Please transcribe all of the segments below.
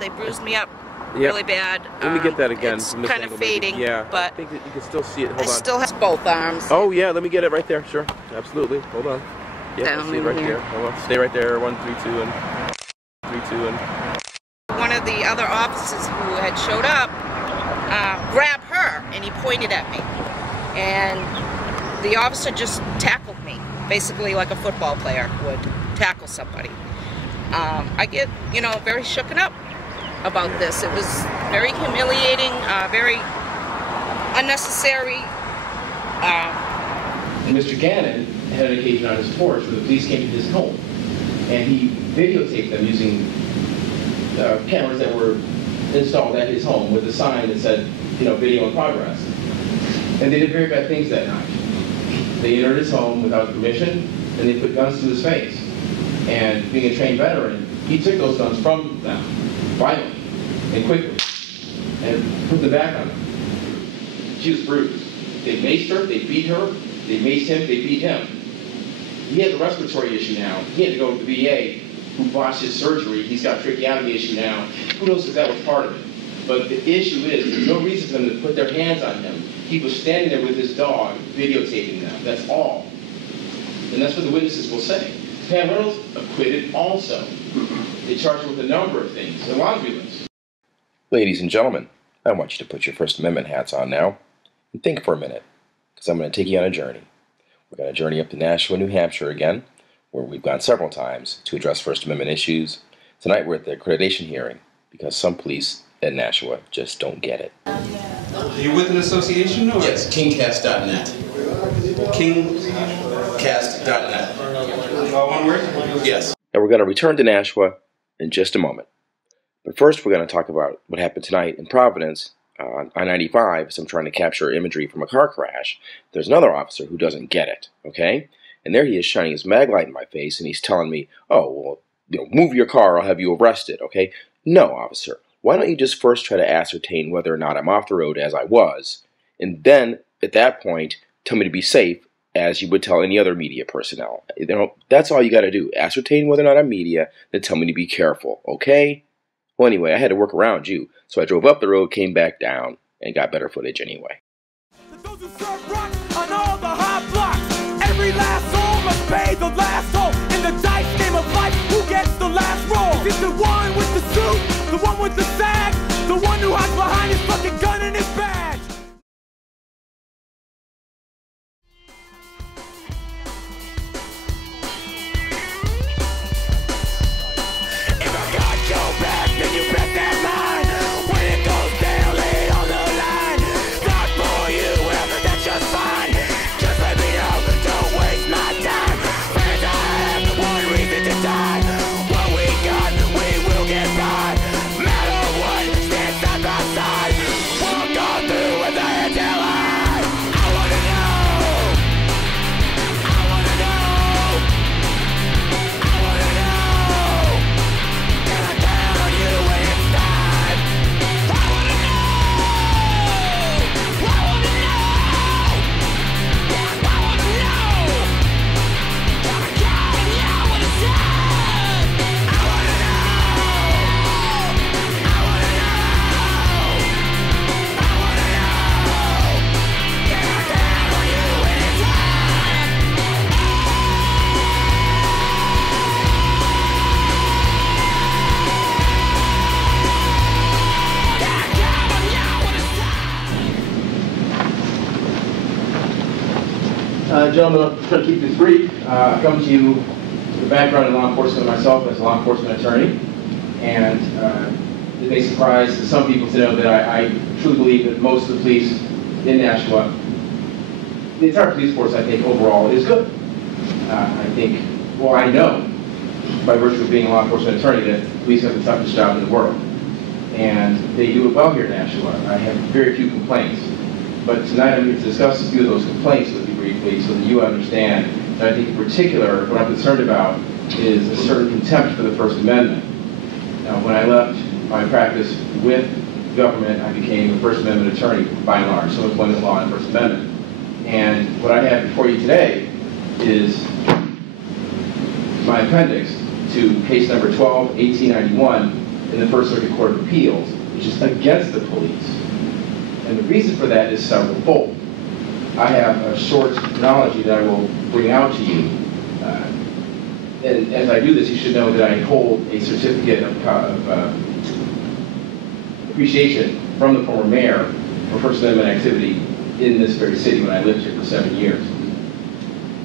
They bruised me up really bad. Let me get that again. It's from this kind of angle, fading, yeah, but I think that you can still see it. Hold on. still has both arms. Oh yeah, let me get it right there. Sure, absolutely. Hold on. Yeah, Down I see it right here. there. Hold on. Stay right there. 1, 3, 2, and 3, 2, and. One of the other officers who had showed up grabbed her, and he pointed at me, and the officer just tackled me, basically like a football player would tackle somebody. I get, very shooken up about this. It was very humiliating, very unnecessary. Mr. Gannon had an occasion on his porch where the police came to his home, and he videotaped them using cameras that were installed at his home with a sign that said, video in progress. And they did very bad things that night. They entered his home without permission, and they put guns to his face. And being a trained veteran, he took those guns from them violently and quickly and put them back on her. She was bruised. They maced her, they beat her, they maced him, they beat him. He has a respiratory issue now. He had to go to the VA, who botched his surgery. He's got a tracheotomy issue now. Who knows if that was part of it? But the issue is, there's no reason for them to put their hands on him. He was standing there with his dog, videotaping them. That's all. And that's what the witnesses will say. Pam Reynolds acquitted also. They charged him with a number of things, a laundry list. Ladies and gentlemen, I want you to put your First Amendment hats on now and think for a minute, because I'm going to take you on a journey. We're going to journey up to Nashua, New Hampshire again, where we've gone several times to address First Amendment issues. Tonight we're at the accreditation hearing, because some police at Nashua just don't get it. Are you with an association? Or? Yes, KingCast.net. KingCast.net. One word? Yes. And we're going to return to Nashua in just a moment. But first we're going to talk about what happened tonight in Providence on I-95 as I'm trying to capture imagery from a car crash. There's another officer who doesn't get it, okay? And there he is shining his Maglite in my face, and he's telling me, oh, well, move your car, I'll have you arrested, okay? No, officer. Why don't you just first try to ascertain whether or not I'm off the road as I was, and then, at that point, tell me to be safe, as you would tell any other media personnel. That's all you got to do. Ascertain whether or not I'm media, then tell me to be careful, okay? Well, anyway, I had to work around you, so I drove up the road, came back down, and got better footage anyway. Those who serve rocks on all the hot blocks. Every last soul must pay the last toll. In the dice game of life, who gets the last roll? Is it the one with the suit, the one with the sag, the one who hides behind his fucking gun and his badge? If I got your back, then you bet that line. When it goes down, lay it on the line. Not for you, well, that's just fine. Just let me know, don't waste my time. Friends, I have one reason to die. What we got, we will get by. Matter what, stand side by side. We'll go through with the head till high. I wanna know. I wanna know. I wanna know. Can I count on you when it's time? I wanna know. I wanna know. Yeah, I wanna know. Can I count on you when it's time? I wanna know. I wanna know. I wanna know. Can I count on you when it's time? Can I count on you when it's time? Gentlemen, I'm trying to keep this brief. I come to you with a background in law enforcement myself as a law enforcement attorney, and it may surprise some people to know that I truly believe that most of the police in Nashua, the entire police force, I think, overall, is good. I think, well, I know, by virtue of being a law enforcement attorney, that police have the toughest job in the world. And they do it well here in Nashua. I have very few complaints. But tonight I'm here to discuss a few of those complaints with you briefly so that you understand that I think in particular what I'm concerned about is a certain contempt for the First Amendment. Now, when I left my practice with government, I became a First Amendment attorney by and large, so employment law and First Amendment. And what I have before you today is my appendix to case number 12-1891, in the First Circuit Court of Appeals, which is against the police. And the reason for that is several-fold. I have a short analogy that I will bring out to you. And as I do this, you should know that I hold a certificate of appreciation from the former mayor for First Amendment activity in this very city when I lived here for 7 years.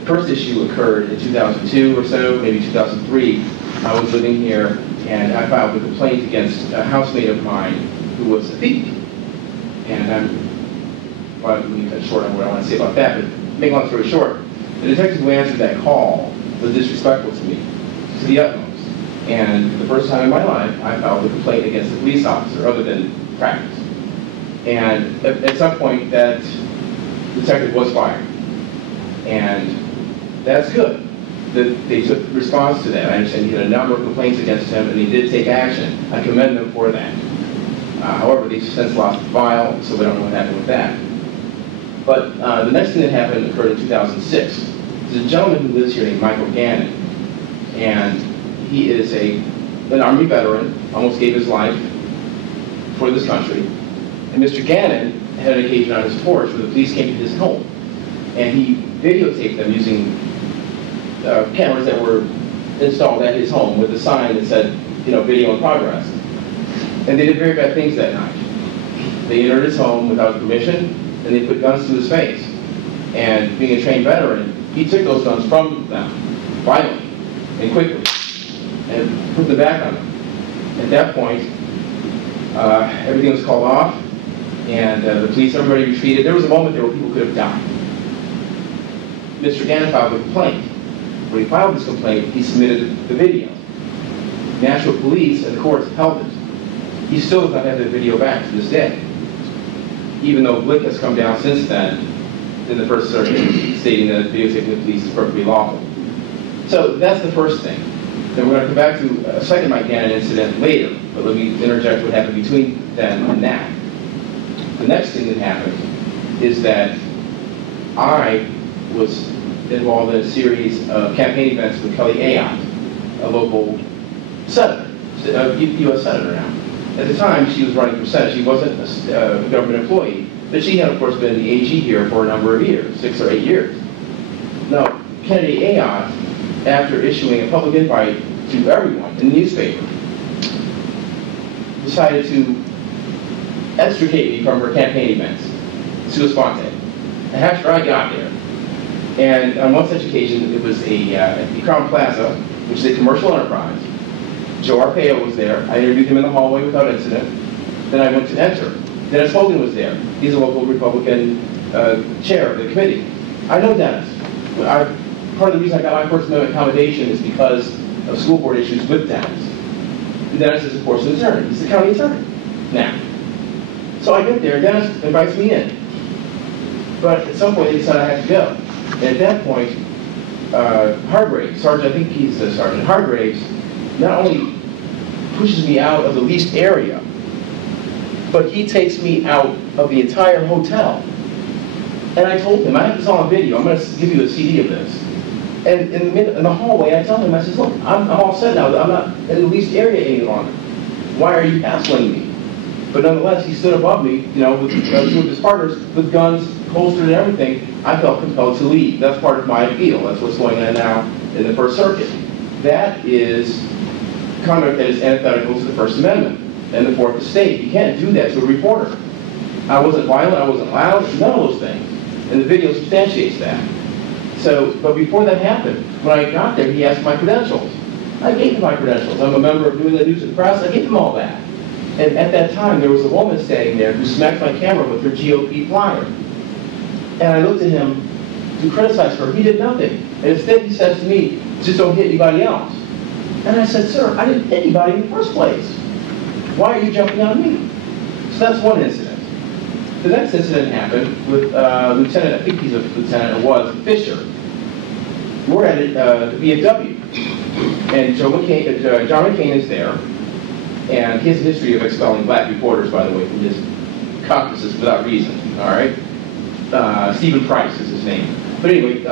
The first issue occurred in 2002 or so, maybe 2003. I was living here and I filed a complaint against a housemate of mine who was a thief. And well, let me cut short on what I want to say about that, but make a long story short, the detective who answered that call was disrespectful to me, to the utmost. And for the first time in my life, I filed a complaint against a police officer, other than practice. And at some point, that detective was fired. And that's good. They took response to that. I understand he had a number of complaints against him, and he did take action. I commend them for that. However, they've since lost the file, so we don't know what happened with that. But the next thing that happened occurred in 2006. There's a gentleman who lives here named Michael Gannon, and he is an Army veteran, almost gave his life for this country. And Mr. Gannon had an occasion on his porch where the police came to his home, and he videotaped them using cameras that were installed at his home with a sign that said, you know, video in progress. And they did very bad things that night. They entered his home without permission, and they put guns to his face. And being a trained veteran, he took those guns from them, violently and quickly, and put them back on them. At that point, everything was called off, and the police, everybody retreated. There was a moment there where people could have died. Mr. Gannon filed a complaint. When he filed this complaint, he submitted the video. Nashua Police and the courts held it. He still does not have the video back to this day, even though Blick has come down since then in the First Circuit, stating that videotaping the police is perfectly lawful. So that's the first thing. Then we're going to come back to a second Mike Gannon incident later, but let me interject what happened between then and that. The next thing that happened is that I was involved in a series of campaign events with Kelly Ayotte, a local senator, a U.S. senator now. At the time, she was running for Senate. She wasn't a government employee, but she had, of course, been the AG here for a number of years, 6 or 8 years. Now, Kelly Ayotte, after issuing a public invite to everyone in the newspaper, decided to extricate me from her campaign events, sua sponte. After I got there, and on one such occasion, it was at the Crown Plaza, which is a commercial enterprise. Joe Arpaio was there. I interviewed him in the hallway without incident. Then I went to enter. Dennis Hogan was there. He's a local Republican chair of the committee. I know Dennis. Part of the reason I got my First Amendment accommodation is because of school board issues with Dennis. And Dennis is, of course, an attorney. He's the county attorney now. So I get there. Dennis invites me in. But at some point, they decided I had to go. And at that point, Hargraves, Sergeant, I think he's the Sergeant, Hargraves, not only pushes me out of the leased area, but he takes me out of the entire hotel. And I told him, I have this on video, I'm going to give you a CD of this. And in the hallway, I tell him, I says, look, I'm all set now, I'm not in the leased area any longer. Why are you hassling me? But nonetheless, he stood above me, you know, with two of his partners, with guns, holstered and everything. I felt compelled to leave. That's part of my appeal. That's what's going on now in the First Circuit. That is conduct that is antithetical to the First Amendment and the Fourth Estate. You can't do that to a reporter. I wasn't violent, I wasn't loud, none of those things. And the video substantiates that. So, but before that happened, when I got there, he asked my credentials. I gave him my credentials. I'm a member of Doing the News and Press. I gave him all that. And at that time, there was a woman standing there who smacked my camera with her GOP flyer. And I looked at him to criticize her. He did nothing. And instead, he says to me, just don't hit anybody else. And I said, sir, I didn't hit anybody in the first place. Why are you jumping on me? So that's one incident. The next incident happened with Lieutenant, I think he's a lieutenant, it was, Fisher. We're at the VFW. And John McCain is there. And he has a history of expelling black reporters, by the way, from his caucuses without reason, all right? Stephen Price is his name. But anyway,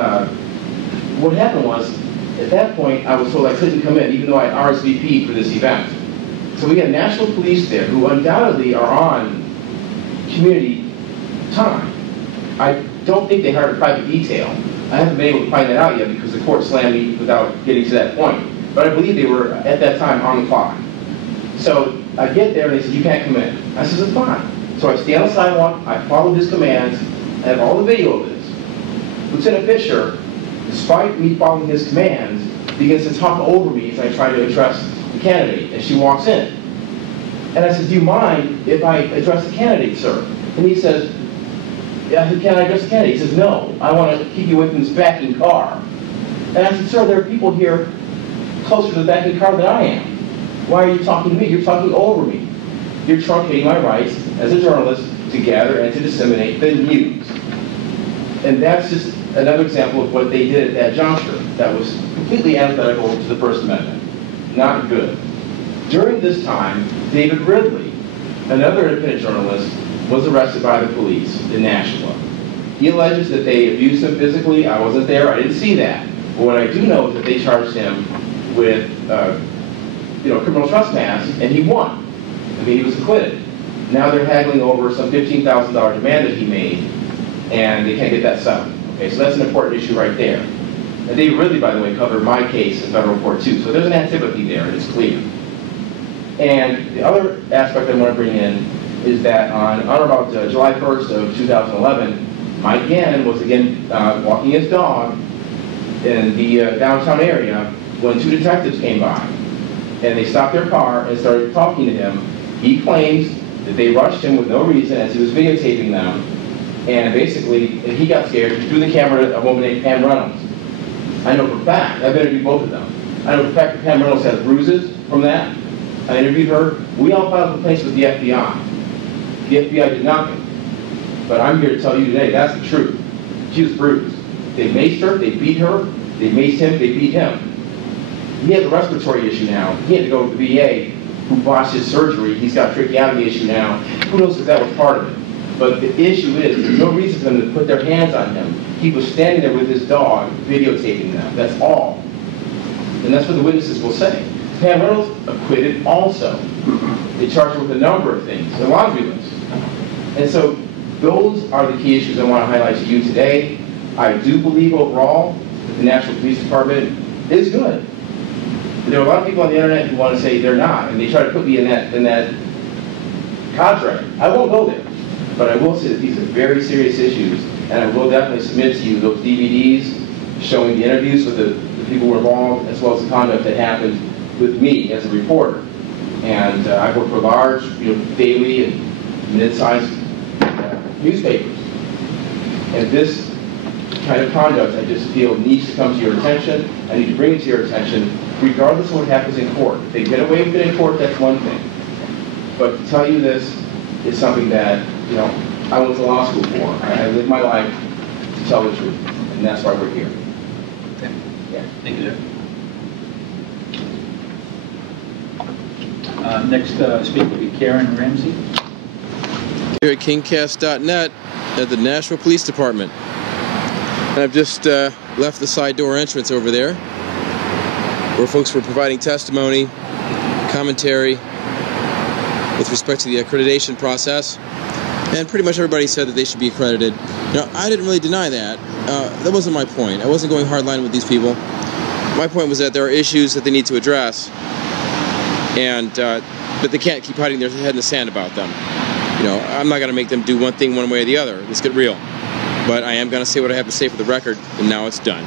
what happened was, at that point, I was told I couldn't come in, even though I RSVP'd for this event. So we got Nashua Police there who undoubtedly are on community time. I don't think they hired a private detail. I haven't been able to find that out yet because the court slammed me without getting to that point. But I believe they were, at that time, on the clock. So I get there and they said, you can't come in. I said, it's fine. So I stay on the sidewalk, I follow his commands, I have all the video of this. Lieutenant Fisher, despite me following his commands, begins to talk over me as I try to address the candidate, and she walks in. And I said, do you mind if I address the candidate, sir? And he says, yeah, can I address the candidate? He says, no, I want to keep you away from this backing car. And I said, sir, there are people here closer to the backing car than I am. Why are you talking to me? You're talking over me. You're truncating my rights as a journalist to gather and to disseminate the news. And that's just another example of what they did at that juncture. That was completely antithetical to the First Amendment. Not good. During this time, David Ridley, another independent journalist, was arrested by the police in Nashua. He alleges that they abused him physically. I wasn't there. I didn't see that. But what I do know is that they charged him with criminal trespass, and he won. I mean, he was acquitted. Now they're haggling over some $15,000 demand that he made, and they can't get that settled. Okay, so that's an important issue right there. And David Ridley, by the way, covered my case in federal court too, so there's an antipathy there, and it's clear. And the other aspect I want to bring in is that on or about July 1st of 2011, Mike Gannon was again walking his dog in the downtown area when two detectives came by. And they stopped their car and started talking to him. He claims that they rushed him with no reason as he was videotaping them. And basically, he got scared. He threw the camera at a woman named Pam Reynolds. I know for a fact, I've interviewed both of them. I know for a fact that Pam Reynolds has bruises from that. I interviewed her. We all filed complaints with the FBI. The FBI did nothing. But I'm here to tell you today, that's the truth. She was bruised. They maced her, they beat her, they maced him, they beat him. He has a respiratory issue now. He had to go to the VA, who botched his surgery. He's got a tracheotomy issue now. Who knows if that was part of it. But the issue is, there's no reason for them to put their hands on him. He was standing there with his dog, videotaping them. That's all. And that's what the witnesses will say. Pam Reynolds acquitted also. They charged her with a number of things, a laundry list. And so those are the key issues I want to highlight to you today. I do believe overall that the Nashua Police Department is good. There are a lot of people on the internet who want to say they're not, and they try to put me in that cadre. I won't go there, but I will say that these are very serious issues, and I will definitely submit to you those DVDs showing the interviews with the people who were involved, as well as the conduct that happened with me as a reporter. And I've worked for large, daily and mid-sized newspapers, and this kind of conduct, I just feel, needs to come to your attention. I need to bring it to your attention, regardless of what happens in court. If they get away with it in court, that's one thing. But to tell you this is something that, I went to law school for. I lived my life to tell the truth, and that's why we're here. Okay. Yeah. Thank you, sir. Next speaker will be Karen Ramsey. Here at KingCast.net at the Nashua Police Department. And I've just left the side door entrance over there, where folks were providing testimony, commentary with respect to the accreditation process, and pretty much everybody said that they should be accredited. Now, I didn't really deny that. That wasn't my point. I wasn't going hardline with these people. My point was that there are issues that they need to address, and but they can't keep hiding their head in the sand about them. I'm not going to make them do one thing one way or the other. Let's get real. But I am going to say what I have to say for the record, and now it's done.